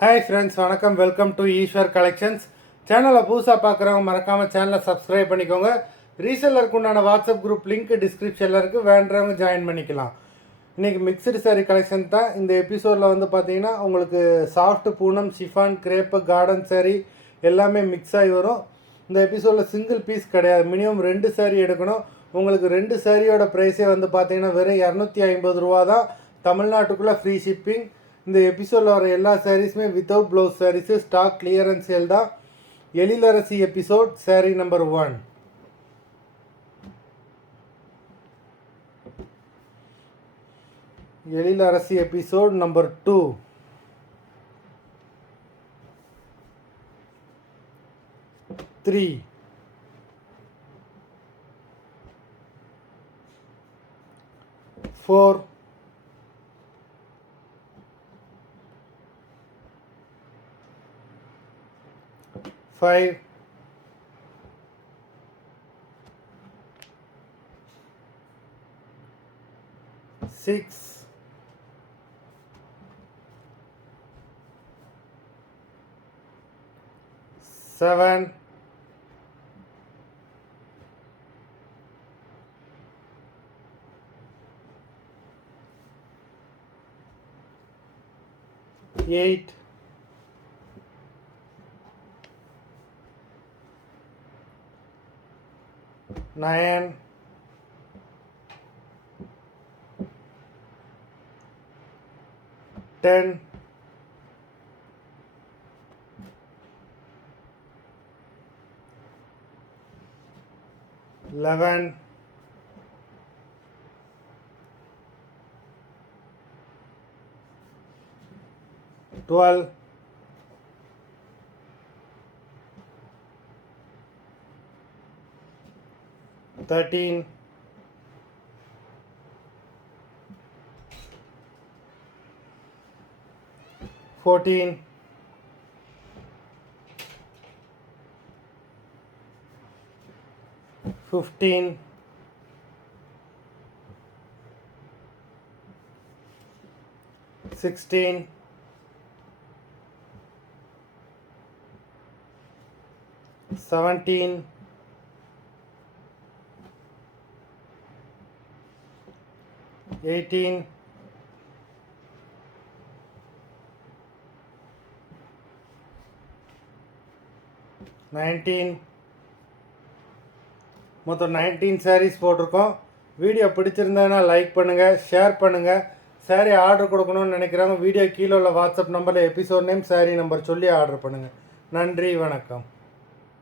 Hi friends, வணக்கம். Welcome to Eswar collections. சேனலை புதுசாக பார்க்குறவங்க மறக்காமல் சேனலை சப்ஸ்கிரைப் பண்ணிக்கோங்க. ரீசெல்லருக்கு உண்டான வாட்ஸ்அப் குரூப் லிங்க் டிஸ்கிரிப்ஷனில் இருக்குது, வேண்டவங்க ஜாயின் பண்ணிக்கலாம். இன்றைக்கி மிக்சடு சாரீ கலெக்ஷன் தான். இந்த எபிசோடில் வந்து பார்த்தீங்கன்னா உங்களுக்கு சாஃப்ட் Poonam, chiffon, crepe, garden sari எல்லாமே மிக்ஸ் ஆகி வரும். இந்த எபிசோடில் சிங்கிள் பீஸ் கிடையாது, மினிமம் 2 சாரீ எடுக்கணும். உங்களுக்கு 2 சாரியோட ப்ரைஸே வந்து பார்த்தீங்கன்னா வெறும் 250 ரூபா தான். தமிழ்நாட்டுக்குள்ளே ஃப்ரீ ஷிப்பிங். இந்த எபிசோடில் வர எல்லா சாரீஸுமே without blouse saris, stock clearance sale தான். Ezhilarasi episode sari number 1. Ezhilarasi episode number 2. 3. 4. 5. 6. 7. 8. 9. 10. 11. 12. 13. 14. 15. 16. 17. 18. 19. மொத்தம் 19 சாரீஸ் போட்டிருக்கோம். வீடியோ பிடிச்சிருந்ததுன்னா லைக் பண்ணுங்கள், ஷேர் பண்ணுங்கள். சாரீ ஆர்டர் கொடுக்கணும்னு நினைக்கிறவங்க வீடியோ கீழே உள்ள வாட்ஸ்அப் நம்பரில் எபிசோட் நேம், சாரீ நம்பர் சொல்லி ஆர்டர் பண்ணுங்கள். நன்றி, வணக்கம்.